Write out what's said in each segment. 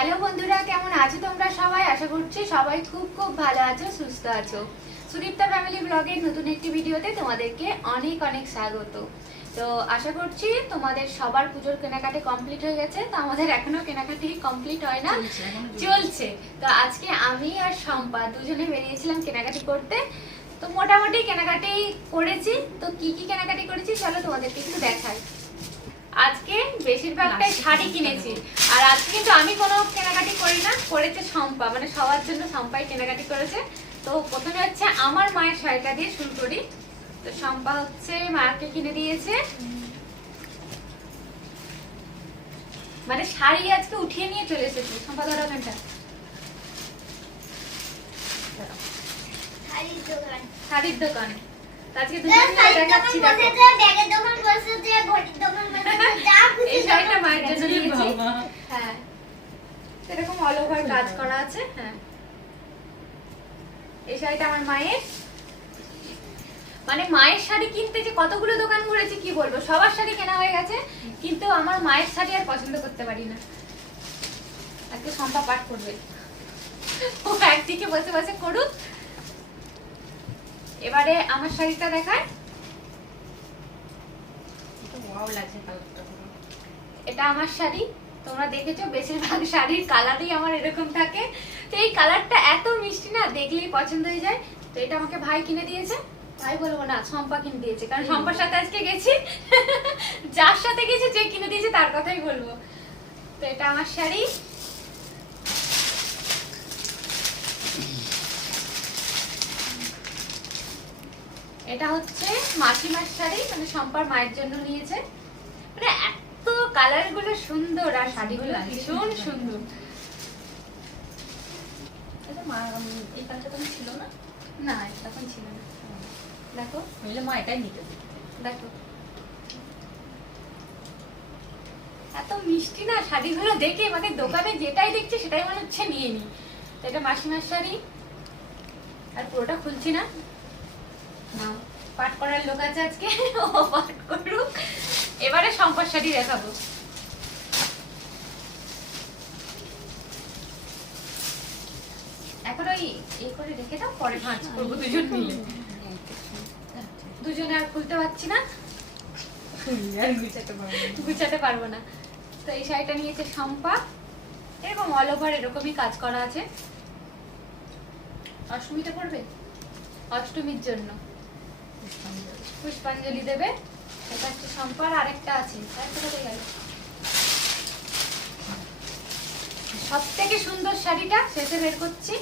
Hello বন্ধুরা, কেমন আছো তোমরা সবাই? আশা করছি সবাই খুব খুব ভালো আছো, সুস্থ আছো। সুদীপ্তা ফ্যামিলি ব্লগের নতুন একটি ভিডিওতে তোমাদেরকে অনেক অনেক স্বাগত। তো আশা করছি তোমাদের সবার পুজোর কেনাকাটি কমপ্লিট হয়ে গেছে। তো আমাদের এখনো কেনাকাটি কমপ্লিট হয় না, চলছে। তো আজকে আমি আর শম্পা দুজনে বেরিয়েছিলাম কেনাকাটি করতে। তো মোটামুটি কেনাকাটি করেছি। তো কি কি কেনাকাটি করেছি চলো তোমাদেরকে একটু দেখাই। আজকে বেশিরভাগটাই শাড়ি কিনেছি, আর আজকে কিন্তু আমি কোনো কেনাকাটি করি না, করেছে শম্পা, মানে সবার জন্য শম্পাই কেনাকাটি করেছে। তো প্রথমে হচ্ছে আমার মায়ের শাড়িটা দিয়ে শুরু করি। তো শম্পা হচ্ছে মাকে কিনে দিয়েছে, মানে শাড়ি আজকে উঠিয়ে নিয়ে চলে এসেছি। শম্পা ধরো ঘন্টা শাড়ির দোকান। আজকে দুজন দেখাচ্ছি, এই শাড়িটা মায়ের জন্য নিয়েছি। হ্যাঁ, এরকম অল ওভার কাজ করা আছে। হ্যাঁ, এই শাড়িটা আমার মায়ের। মানে মায়ের শাড়ি কিনতে যে কতগুলো দোকান ঘুরেছি কি বলবো, সবার শাড়ি কেনা হয়ে গেছে, কিন্তু আমার মায়ের শাড়ি আর পছন্দ করতে পারি না। আজকে শম্পা পাঠ করবে, ও একদিকে বসে বসে করুক। এবারে আমার শাড়িটা দেখায়। এটা আমার শাড়ি, তোমরা দেখেছো বেশিরভাগ শাড়ির কালারই আমার এরকম থাকে। তো এই কালারটা এত মিষ্টি না, দেখলেই পছন্দ হয়ে যায়। তো এটা আমাকে ভাই কিনে দিয়েছে, ভাই বলবো না, শম্পা কিনে দিয়েছে, কারণ শম্পার সাথে আজকে গেছি। যার সাথে গেছি, যে কিনে দিয়েছে তার কথাই বলবো। তো এটা আমার শাড়ি। এটা হচ্ছে মাসিমার শাড়ি, মানে শম্পার মায়ের জন্য নিয়েছে। মানে এত কালার গুলো সুন্দর, আর শাড়িগুলো ভীষণ সুন্দর। এই কালারটা তখন ছিল না, না তখন ছিল না। দেখো মা এটাই নিতে, দেখো এত মিষ্টি না শাড়িগুলো দেখে, মানে দোকানে যেটাই দেখছি সেটাই মনে হচ্ছে নিয়ে নি। এটা মাসিমার শাড়ি, আর পুরোটা খুলছি না, পাঠ করার লোক আছে আজকে, ও পাঠ করুক। এবারে শম্পার শাড়ি দেখাবো। এখন ওই এই করে রেখে দাও, পরে ভাঁজ করবো দুজন মিলে। দুজনে আর খুলতে পারছি না, গুছাতে পারবো না। তো এই শাড়িটা নিয়েছে শম্পা, এরকম অল ওভার এরকমই কাজ করা আছে। অষ্টমীতে পড়বে, অষ্টমীর জন্য পুষ্পাঞ্জলি দেবে। এটা হচ্ছে শম্পার। আরেকটা আছে, সব থেকে সুন্দর শাড়িটা শেষে বের করছি।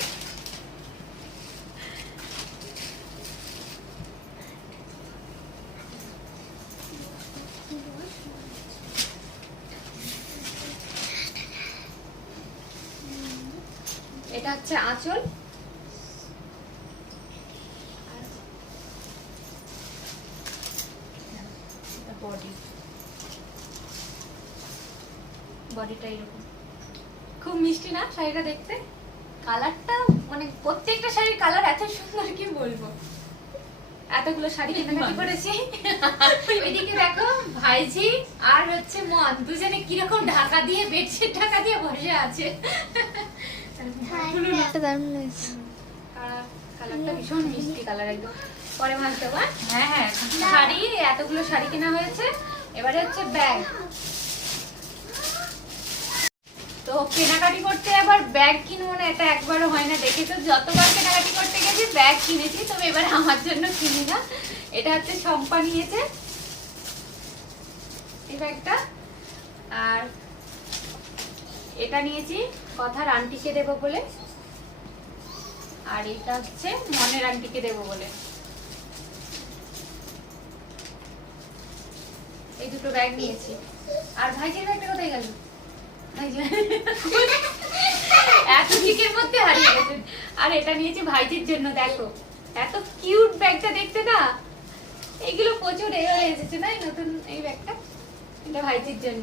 এটা হচ্ছে আঁচল, বডিটা এরকম। খুব মিষ্টি না শাড়িটা দেখতে, কালারটা মানে প্রত্যেকটা শাড়ির কালার এত সুন্দর, কি বলবো। এতগুলো শাড়ি কেনাকাটি করেছি। ওইদিকে দেখো ভাইজি আর হচ্ছে মন, দুজনে কিরকম ঢাকা দিয়ে, বেডশিট ঢাকা দিয়ে বসে আছে। কালারটা ভীষণ মিষ্টি কালার, একদম। পরে ভাঁজ দেবো। হ্যাঁ হ্যাঁ, শাড়ি এতগুলো শাড়ি কেনা হয়েছে। এবারে হচ্ছে ব্যাগ। তো কেনাকাটি করতে আবার ব্যাগ কিনবো না, এটা একবারও হয় না, দেখেছো যতবার কেনাকাটি করতে গেছি ব্যাগ কিনেছি। তবে এবার আমার জন্য কিনি না। এটা হচ্ছে শম্পা নিয়েছে এই ব্যাগটা, আর এটা নিয়েছি কথার আন্টিকে দেবো বলে, আর এটা হচ্ছে মনের আন্টিকে দেবো বলে। এই দুটো ব্যাগ নিয়েছি। আর ভাইজির ব্যাগটা কোথায় গেল? এত দিকের মধ্যে হারিয়ে গেছে। আর এটা নিয়েছি ভাইজির জন্য, দেখো এত কিউট ব্যাগটা দেখতে না। এইগুলো প্রচুর এবারে এসেছে না, নতুন এই ব্যাগটা, এটা ভাইজির জন্য।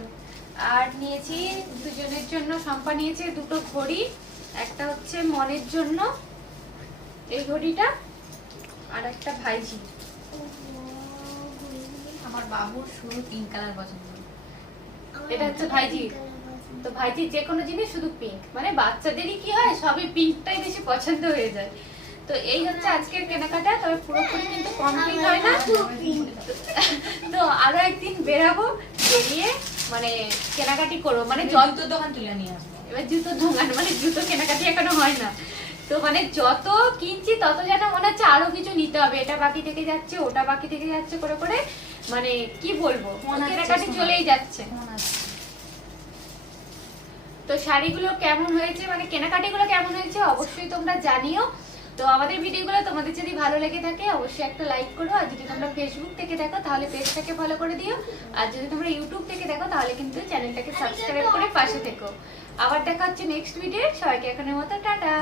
আর নিয়েছি দুজনের জন্য, শম্পা নিয়েছে দুটো ঘড়ি, একটা হচ্ছে মনের জন্য এই ঘড়িটা, আর একটা ভাইজি। আমার বাবুর শুধু পিঙ্ক কালার পছন্দ, এটা হচ্ছে ভাইজি। তো ভাইজির যে কোনো জিনিস শুধু পিঙ্ক, মানে বাচ্চাদেরই কি হয় সবই পিঙ্কটাই বেশি পছন্দ হয়ে যায়। তো এই হচ্ছে আজকের কেনাকাটা, তবে পুরোপুরি কিন্তু কমপ্লিট হয় না। তো আরো একদিন বেরাবো, বেরিয়ে মানে কেনাকাটি করবো, মানে যত দোকান তুলে নিয়ে আসবো। এবার জুতোর দোকান, মানে জুতো কেনাকাটি এখনো হয় না। তো মানে যত কিনছি তত যেন মনে হচ্ছে আরো কিছু নিতে হবে, এটা বাকি থেকে যাচ্ছে ওটা বাকি থেকে যাচ্ছে করে করে, মানে কি বলবো কেনাকাটি চলেই যাচ্ছে। তো শাড়িগুলো কেমন হয়েছে, মানে কেনাকাটিগুলো কেমন হয়েছে অবশ্যই তোমরা জানিও। তো আমাদের ভিডিওগুলো তোমাদের যদি ভালো লেগে থাকে অবশ্যই একটা লাইক করো, আর যদি তোমরা ফেসবুক থেকে দেখো তাহলে পেজটাকে ফলো করে দিও, আর যদি তোমরা ইউটিউব থেকে দেখো তাহলে কিন্তু চ্যানেলটাকে সাবস্ক্রাইব করে পাশে থেকো। আবার দেখা হচ্ছে নেক্সট ভিডিও, সবাইকে এখনের মতো টাটা।